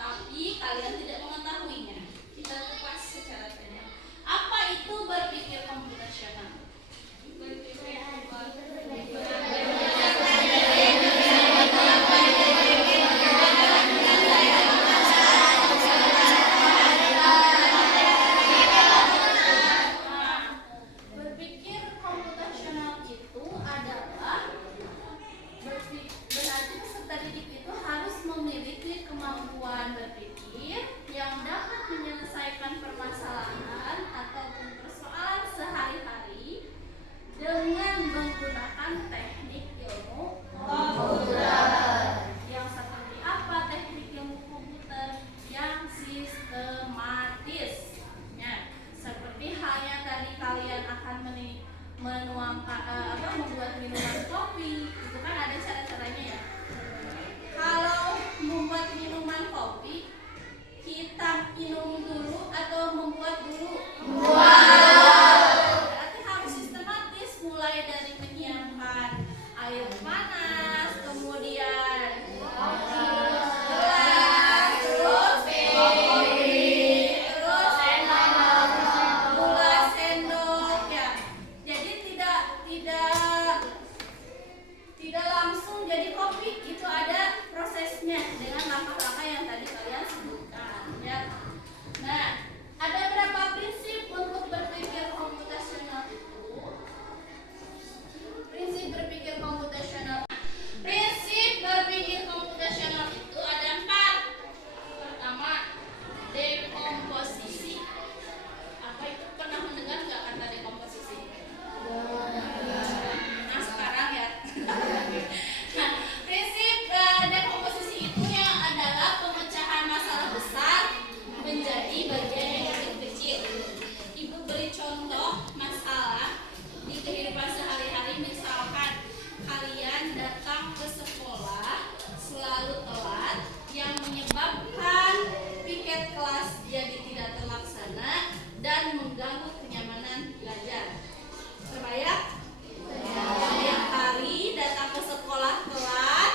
tapi kalian tidak mengetahuinya. Kita kupas secara pendek. Apa itu berpikir komputasional? Berpikir komputasional itu adalah berarti peserta didik itu harus memiliki kemampuan berpikir yang dapat menyelesaikan permasalahan ataupun persoalan sehari-hari dengan menggunakan teknik ilmu komputer. Yang seperti apa teknik ilmu komputer? Yang sistematis. Ya, seperti halnya tadi kalian akan membuat minuman kopi, itu kan ada cara-caranya ya. Kalau membuat minuman kopi, kita minum dulu atau membuat dulu? Berarti harus sistematis, mulai dari menyiapkan air panas, kemudian gelas, terus gula, sendok ya. Jadi tidak langsung jadi kopi, itu ada prosesnya dengan langkah-langkah yang tadi kalian sebutkan ya. Nah, ada berapa prinsip untuk berpikir komputasional itu? Prinsip berpikir komputasional. Prinsip berpikir komputasional itu ada 4. Pertama, dekomposisi. Apa itu, pernah mendengar nggak kata dekomposisi? Nah, sekarang ya. Nah, prinsip dekomposisi itu yang adalah pemecahan masalah besar menjadi bagian yang kecil-kecil. Ibu beri contoh masalah di kehidupan sehari-hari. Misalkan kalian datang ke sekolah selalu telat yang menyebabkan piket kelas jadi tidak terlaksana dan mengganggu kenyamanan belajar. Terbayang? Setiap hari datang ke sekolah telat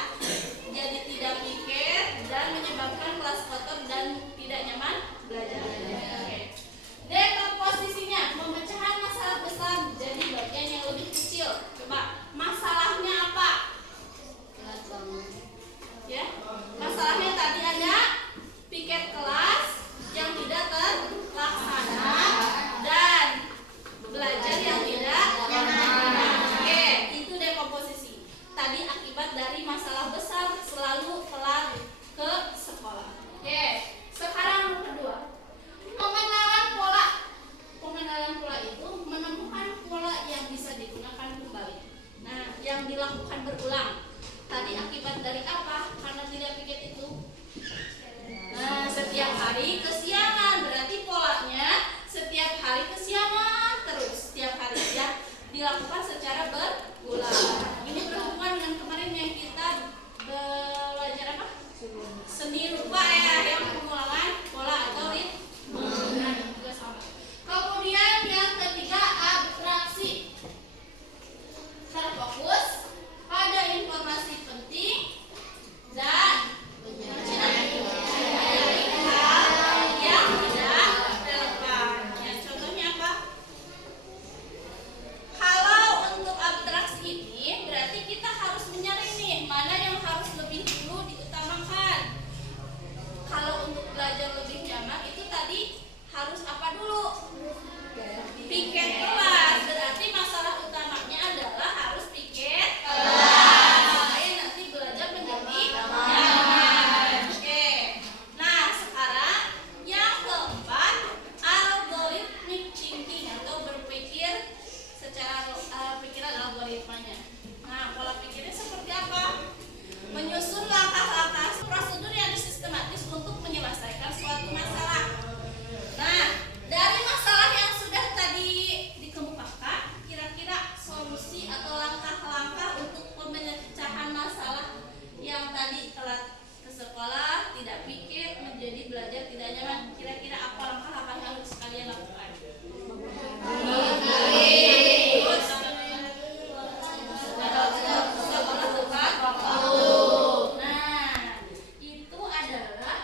jadi tidak piket dan menyebabkan kelas kotor dan tidak nyaman belajar. Oke. Dekomposisinya, pemecahan masalah besar jadi bagian yang lebih kecil. Coba, masalahnya apa? Ya, masalahnya tadi ada piket kelas yang tidak terlaksana dan belajar yang tidak nyaman. Oke, itu dekomposisi. Tadi akibat dari masalah besar selalu telat ke sekolah. Oke, sekarang yang kedua, pengenalan pola. Pengenalan pola itu menemukan pola yang bisa digunakan kembali. Nah, yang dilakukan berulang. Tadi akibat dari apa? Karena tidak piket itu. Nah, setiap hari kesiangan, berarti polanya setiap hari kesiangan terus. Setiap hari ya dilakukan secara berulang. Ini berhubungan dengan kemarin yang kita belajar apa? Seni rupa ya, yang pengulangan pola atau ritme. Nah, juga sama. Kemudian yang ketiga, abstraksi. Terfokus pada informasi penting dan mencari hal yang tidak relevan. Ya, contohnya apa? Kalau untuk abstraksi ini berarti kita harus mencari nih mana yang harus lebih dulu diutamakan. Kalau untuk belajar lebih nyaman itu tadi harus apa dulu? Piket kelas. Berarti masalah utamanya adalah harus piket kelas. Supaya nanti belajar menjadi nyaman. Oke. Nah, sekarang yang keempat, algorithmic thinking atau berpikir secara pikiran algoritmanya. Nah, pola pikirnya seperti apa? Menyusun langkah-langkah prosedur yang sistematis untuk menyelesaikan suatu masalah. Nah, dari masalah yang sudah tadi dikemukakan, kira-kira solusi atau langkah-langkah untuk pemecahan masalah yang tadi telat ke sekolah, tidak pikir, menjadi belajar tidak nyaman, kira-kira apa langkah-langkah yang harus kalian lakukan? Nah, itu adalah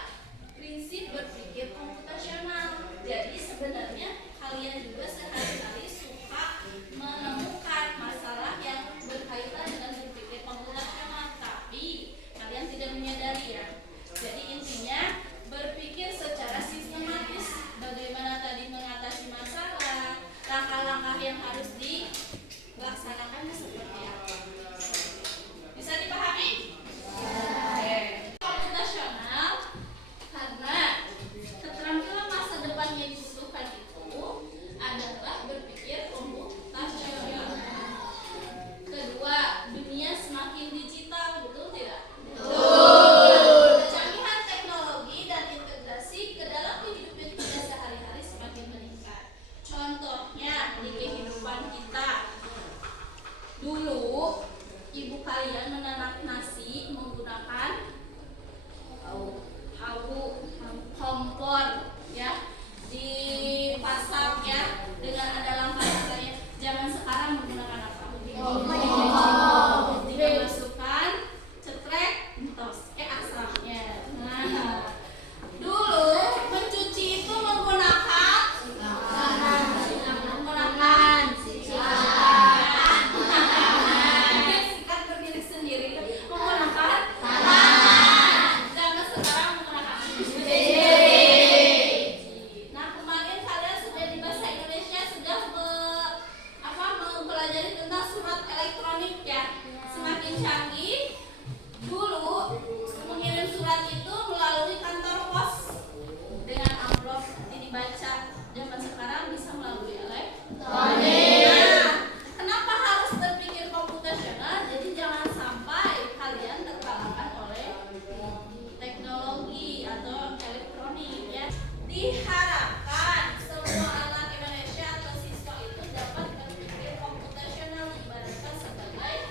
Diharapkan semua anak Indonesia atau siswa itu dapat berpikir komputasional, ibaratkan sebagai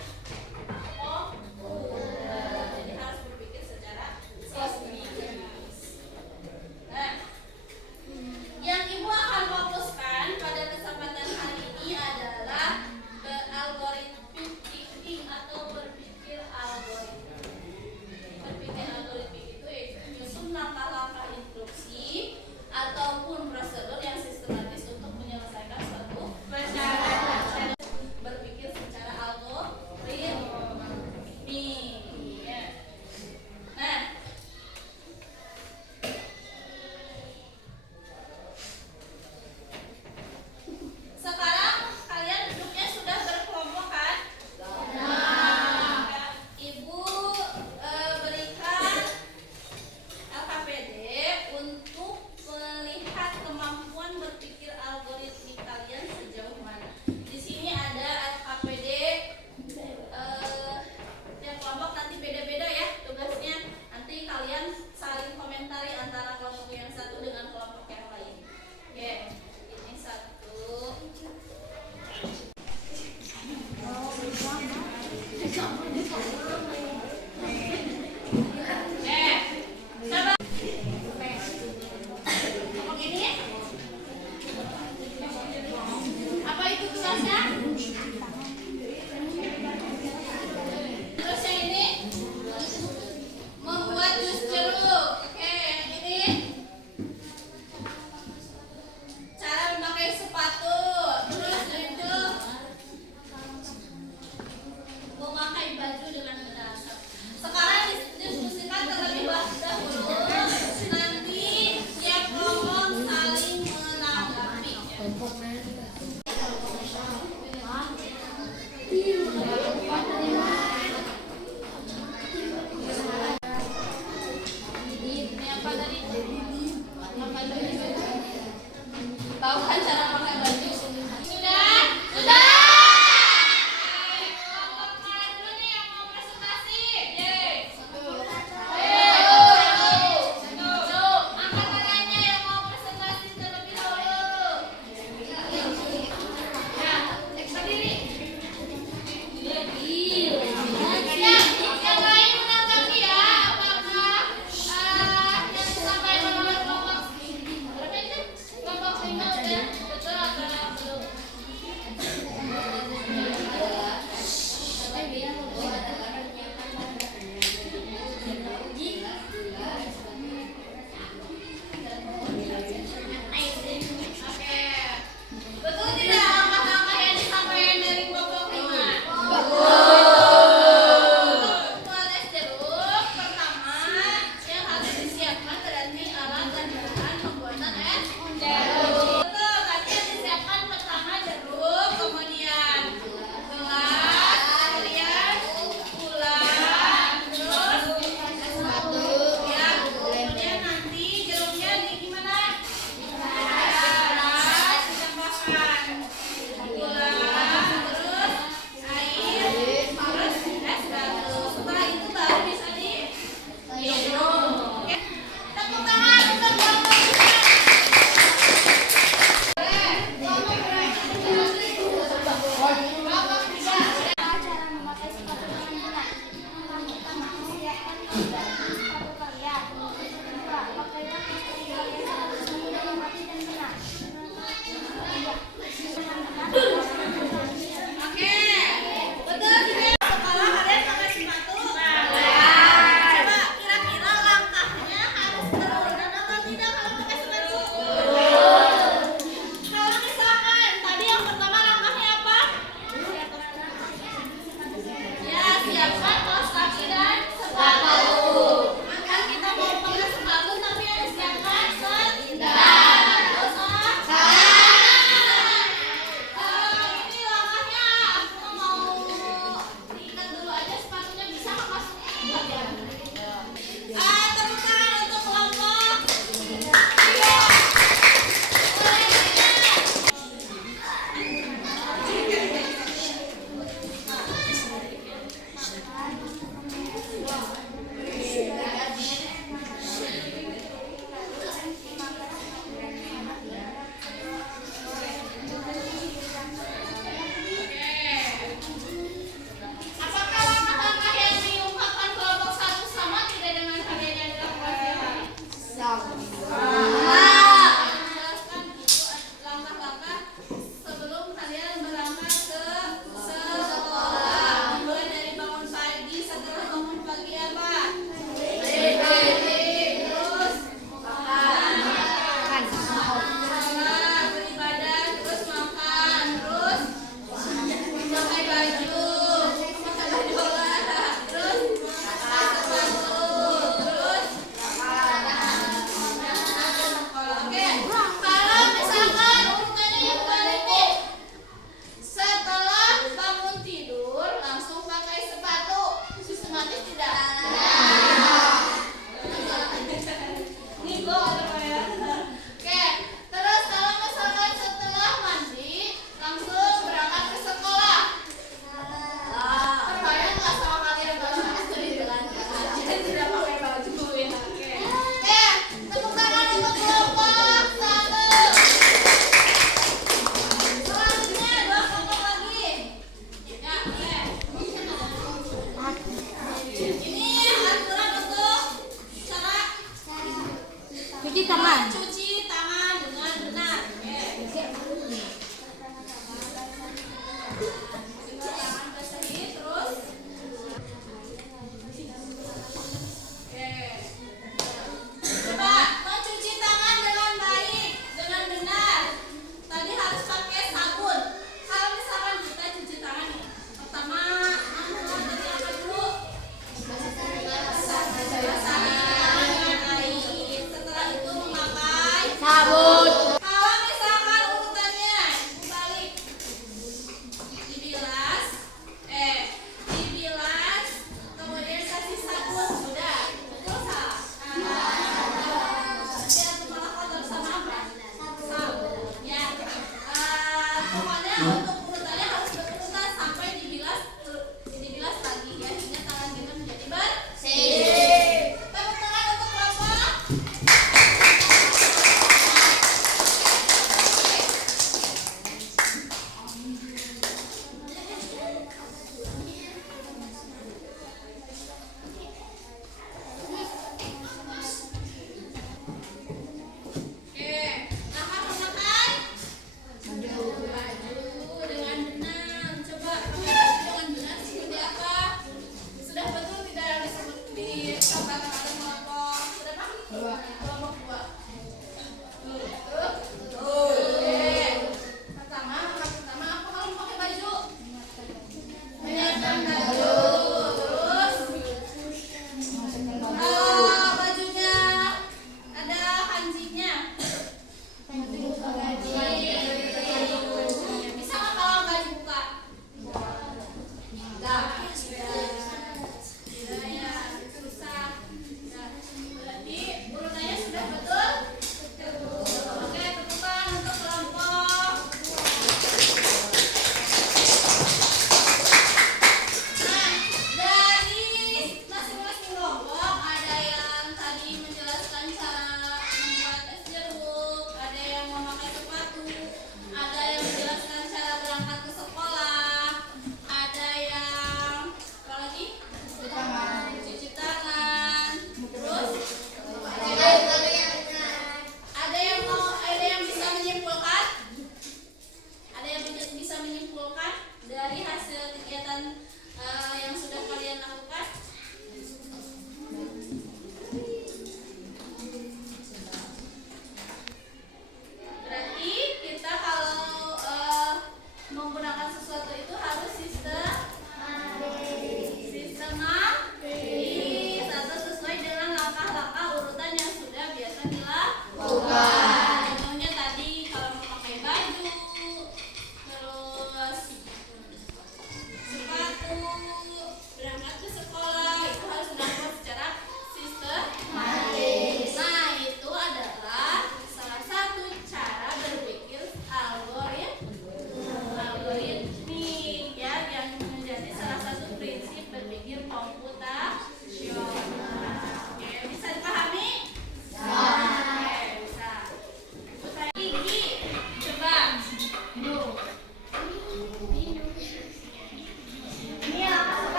komputer. Jadi harus berpikir secara sistematis. Nah, yang Ibu akan fokuskan pada kesempatan hari ini adalah algoritmik thinking atau berpikir algoritmik. Berpikir algoritmik itu menyusun langkah-langkah instruksi ataupun prosedur yang sistematis untuk menyelesaikan suatu masalah. Berpikir secara algoritmik. Ya. Nah, sekarang kalian duduknya sudah berkelompok kan? Nah, Ibu berikan LKPD untuk melihat kemampuan berpikir algoritmik kalian sejauh mana. Di sini ada LKPD tiap kelompok nanti beda-beda ya tugasnya. Nanti kalian saling komentari antara kelompok yang satu dengan kelompok yang lain. Oke, ini satu. Coba. Kelompok ini apa itu tugasnya? Terus yang ini membuat jus jeruk. Oke, yang ini cara memakai sepatu. Terus itu memakai baju dengan benar. Sekarang diskusikan terlebih dahulu. Nanti tiap kelompok saling menanggapi. Ini apa tadi? Pakai baju. Tahu kan cara pakai baju? Sudah? Sudah. Kelompok mana dulu nih yang mau presentasi? Angkat tangannya yang mau presentasi terlebih dahulu. Ya, berdiri. Yang lain menanggapi ya, apakah yang disampaikan oleh kelompok berapa itu? Kelompok 5 udah betul. cuci tangan dengan benar. Cuci tangan basahi terus. Coba mencuci tangan dengan baik, dengan benar. Tadi harus pakai sabun. Kalau misalkan kita cuci tangan nih, pertama dari apa dulu? Basahi tangan dengan air. Setelah itu memakai sabun.